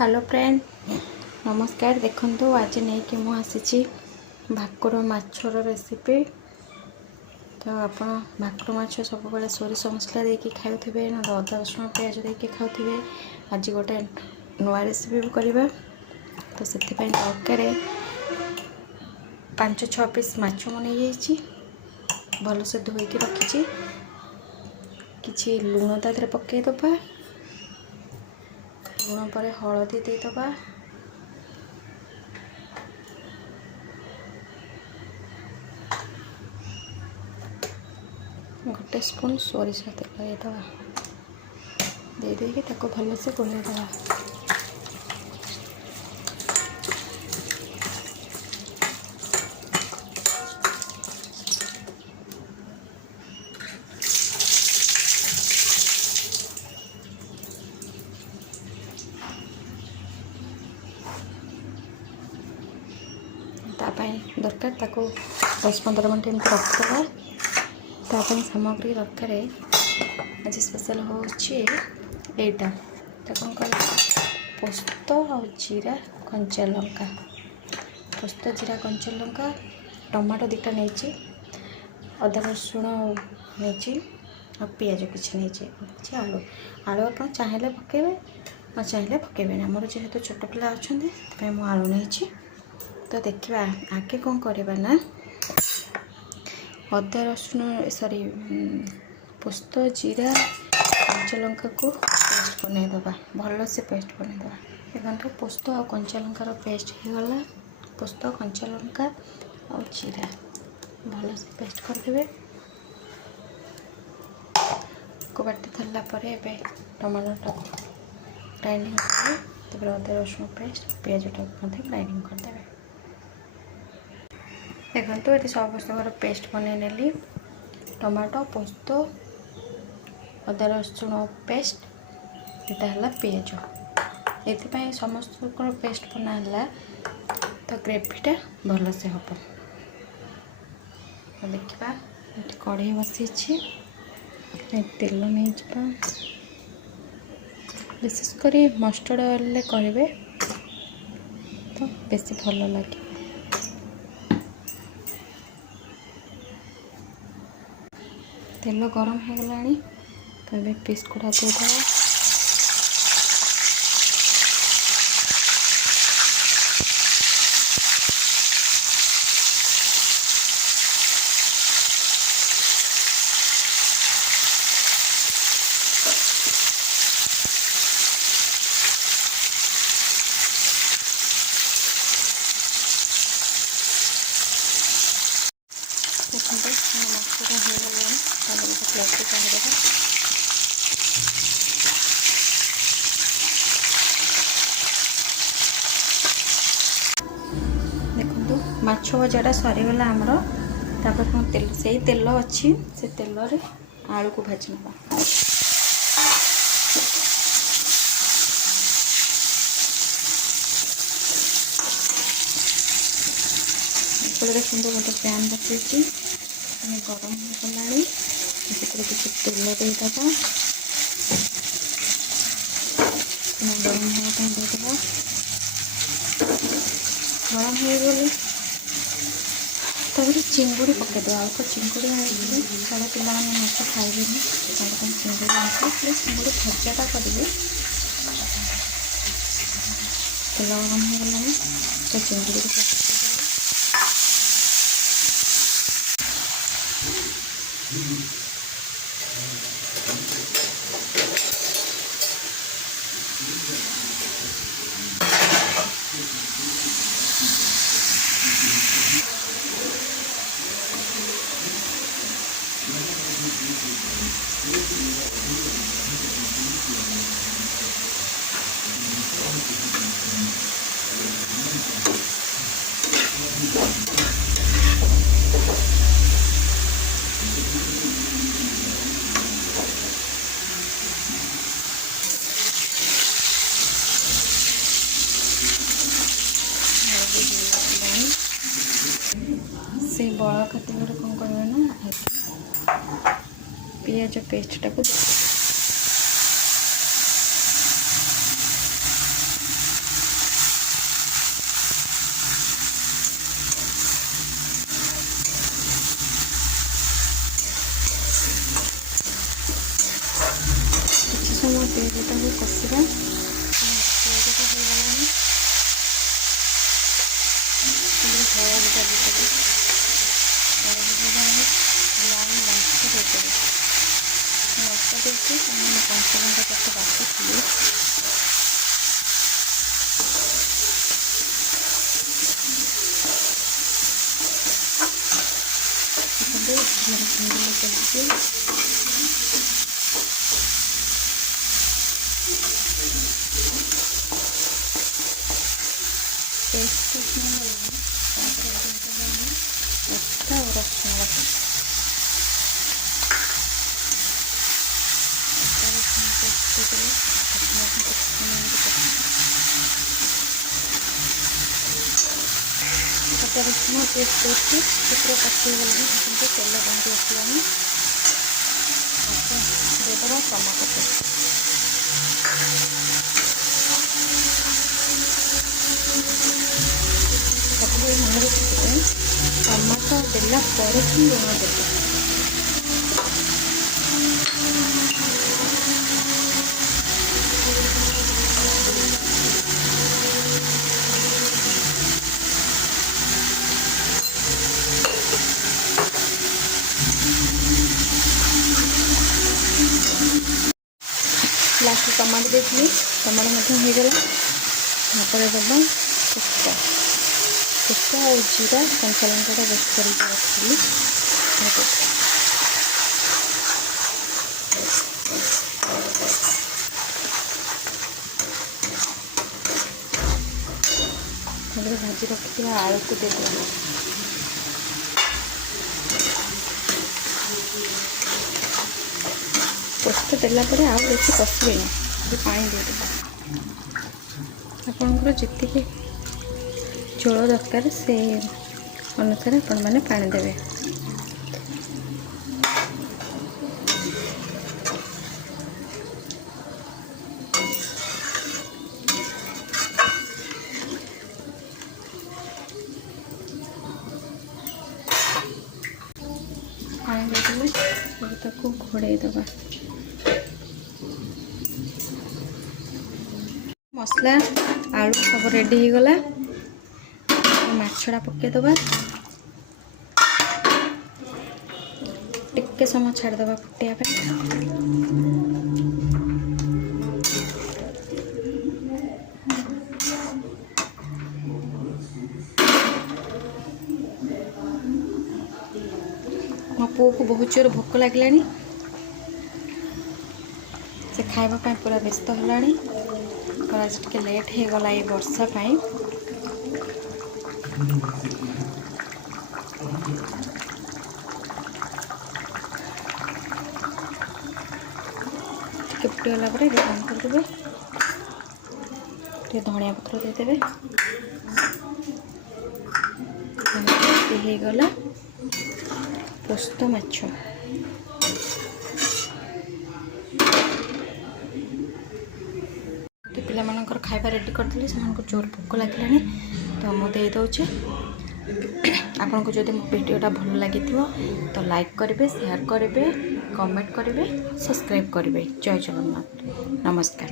Hello friend नमस्कार। देखो आज नहीं कि मुझे आसी भाकुर माछर रेसिपी। तो आप भाकुर माछ सब बड़े सोरिष मसला देके खाऊे ना अदा रसुण प्याज देके खाऊे। आज गोटे नुआ रेसिपी भी करवा। तो से दरकार 5-6 पीस माछ मैं नहीं भलसे धोईकी रखी कि लुण ता पकईदबा। लुण पर हलदी देदबा। गोटे स्पून सोरिष तेल देदेकी भलसे गोलैदबा। दरकार 10-15 मिनट एमती रखिदेवा। तापाई सामग्री दरकार आज स्पेशल हूँ यहाँ कौन कह पोस्त और जीरा कंचा लंका। पोस्त जीरा कंचा लंका टमाटो 2टा नहीं अदा रसुण नहीं और पियाज किसी नहीं आलू आलू आप चाहिए पकेबे न चाहिए पकेबे। आमर जेहेतु छोट पिला अच्छा मुझे आलू नहीं। तो देखा आगे कौन करवा ना अदा रसुण सॉरी पोस्त जीरा कंचा लंका को पेस्ट बनईदबा। भल से पेस्ट बनईदबा। देखो पोस्त और कंचा लंकार पेस्ट होगला। पोस्त कंचा लंका और जीरा भल से पेस्ट करदे को बाटी थरला टमाटो ग्राइंडिंग कर अदा रसुण पेस्ट पियाज ग्राइंडिंग करदे। देखो ये समस्त पेस्ट बन नेली टमाटो पोस्त अदा रसुण पेस्ट यहाँ है पियाज ये समस्त पेस्ट बनाला। तो ग्रेवीटा भल से हम तो देखा ये कढ़ई बसी तेल नहीं जा विशेषकर मस्टर्ड ऑयल करेंगे तो बेसी भल लगे। तेल गरम हो गला तो ये पीस गुड़ा देदेगा। देखो माछ भजाटा सरीगला आमर तापर तेल से तेल अच्छी से तेल रे आलू को भाजी नवा। देखो गोटे पैन बसई गरम होगला किसी तेल देदबा। गरम होगा देदबा। गरम हो गले तब चिंगुड़ी पकईदे अल्प चिंगुड़ी आने सारा पिला माछ खाइबे चिंगुड़ी आने चिंगुड़ी भजाटा करेंगे। तेल गरम होगला तो चिंगुड़ी को से बड़का तेल कौन करवा ना पियाज पेस्टा को କଞ୍ଚା ଲଙ୍କା କେତେ ବାଟିଥିଲି। रसुण पेस्ट करके पूरा पकड़गलानी तेल बाहरी आसलानी देदेवा टमाटो पेस्ट सब मन रखिए टमाटो देला पर ही लुण देते लास्ट टमाटो देखिए टमाटो होगला भापर दबा सुक्का सुक्का और जीरा कंचा लंका रोस्ट करके रखी भाजी रखी आलू को दे पोस्त देला परे आउ बेसी कषिबे ना पानी देदेबा आपंकर जी झोल दरकार से अनुसार आपण मैंने पानी देवे पानी देदेले घोड़े दबा मसला आलू सब रेडी हो गला माछड़ा पकेदबा टिके समय छाड़दबा फुटिया मो पुओ को बहुत जोर भोक लगे से खाइबा पूरा व्यस्त है आज टे लेट हो गला ये वर्षा पाई फुटीगला बंद करदे धनिया पत्र देदेवे गला पोस्त माछ पिलामानकर खाइबा रेडी करदेली से जोर भोक लगे तो मुझे दे आपन को जब मो वीडियोटा भल लगी तो लाइक करेंगे शेयर करेंगे कमेंट करेंगे सब्सक्राइब करेंगे। जय जगन्नाथ नमस्कार।